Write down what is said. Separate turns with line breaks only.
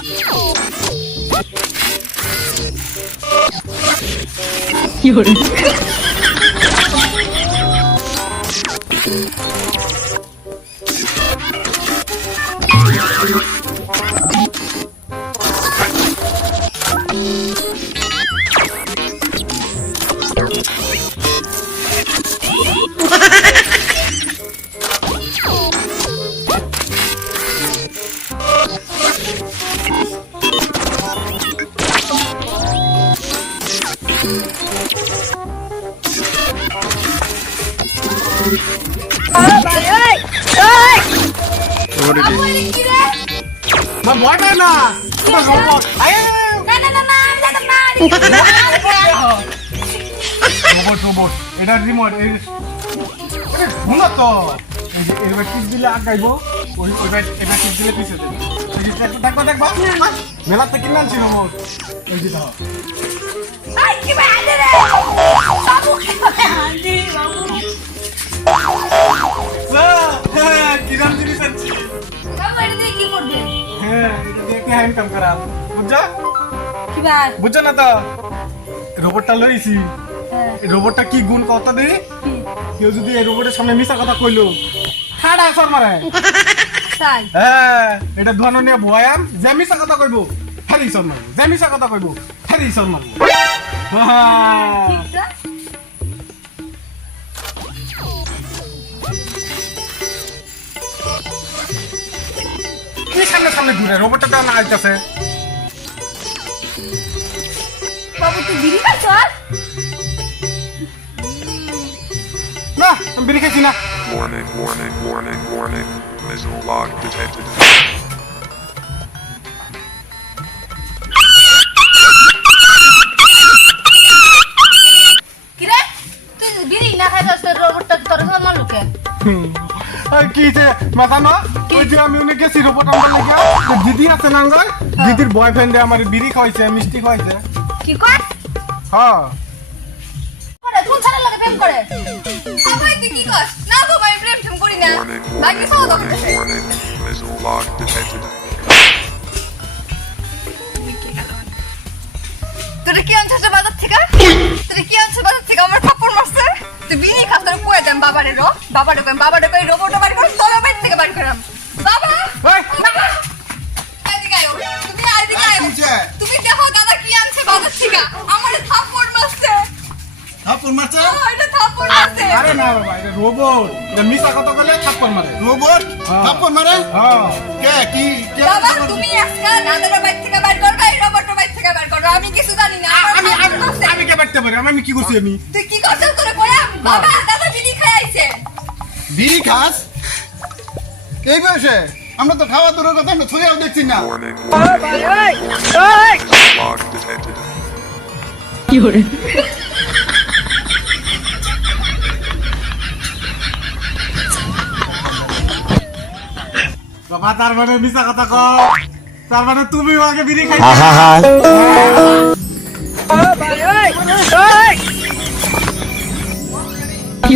মা ভয় এটা রিমোট শুনো তো এবার দিলে আগাইব ওই এবার টিপ দিলে পিছিয়ে দেবে দেখো দেখো মেলাতে কিনে আনছি রোবট যে দেখো হ্যাঁ এটা দিয়ে কি কাম বুঝছ বুঝছ না তো রোবটটা লইছি রোবটটা কি গুণ কত দি? কেউ যদি এই রোবটের সামনে মিশা কথা কইলো ঠাডা সর মারে। হ্যাঁ এটা ধোয়ানো নিয়ে ভয়াম যে মিশা কথা কইব ফেরি সর মারবো যে মিশা কথা কইব ফেরি সর মারবো। সামনে সামনে ঘুরে রোবটটা তো না আইতাছে
বাবু তুই বিড়ি খাচ্ছ
না আমি বিড়ি খাইছি না
Warning, warning, warning, warning. Missile log detected.
না তোর রোবটটা তোর আমার লোকে
আর কি যে মাথা ওই যে আমি উনি গেছি রোবট আমার লাগে দিদি আছে না গো দিদির বয়ফ্রেন্ডে আমার বিড়ি খাইছে মিষ্টি খাইছে
কি কর?
হ্যাঁ।
কোন ছাড়া লাগে প্রেম করে? আবার তুই কি কর? না বাবা আমি প্রেম ঠেম করি না। বাকি সব তো
warning, warning. Missile log detected.
তোরে কি আনছিস বাজার থেকে? তোরে কি আনছিস বাজার থেকে? আমার থাপ্পড় মারছে? তুই বিনি খা তোর কয়ে দেন বাবারে রো বাবারে কই বাবারে কই রোবট বাড়ি করে তোর বাড়ি থেকে বাড়ি করাম। বাবা! বাবা! এদিকে আয় তুমি এদিকে আয়। তুমি দেখো দাদা কি আনছে বাজার থেকে। আমার থাপ্পড় মারছে।
থাপ্পড় মারছে?
ও, এটা থাপ্পড় মারছে।
আরে না বাবা এটা রোবট এটা মিশা কথা কইলে থাপ্পড় মারে।
রোবট
হ্যাঁ।
থাপ্পড় মারে?
হ্যাঁ।
কে কি
বাবা তুমি আজকে দাদার বাড়ি থেকে বের করবে এই রোবটের বাড়ি থেকে বের করবে আমি কিছু জানি না।
আমি আমি কে বাড়তে পারি। আমি কি করছি আমি?
তুই কি করছিস বাবা দাদা বিড়ি খাই আইছে।
বিড়ি খাস? এই বয়সে আমরা তো খাওয়া দূরের কথা আমরা ছুঁয়েও দেখছি না।
বাবা তার মানে মিশা কথা কও। তার মানে তুমি আগে বিড়ি খাই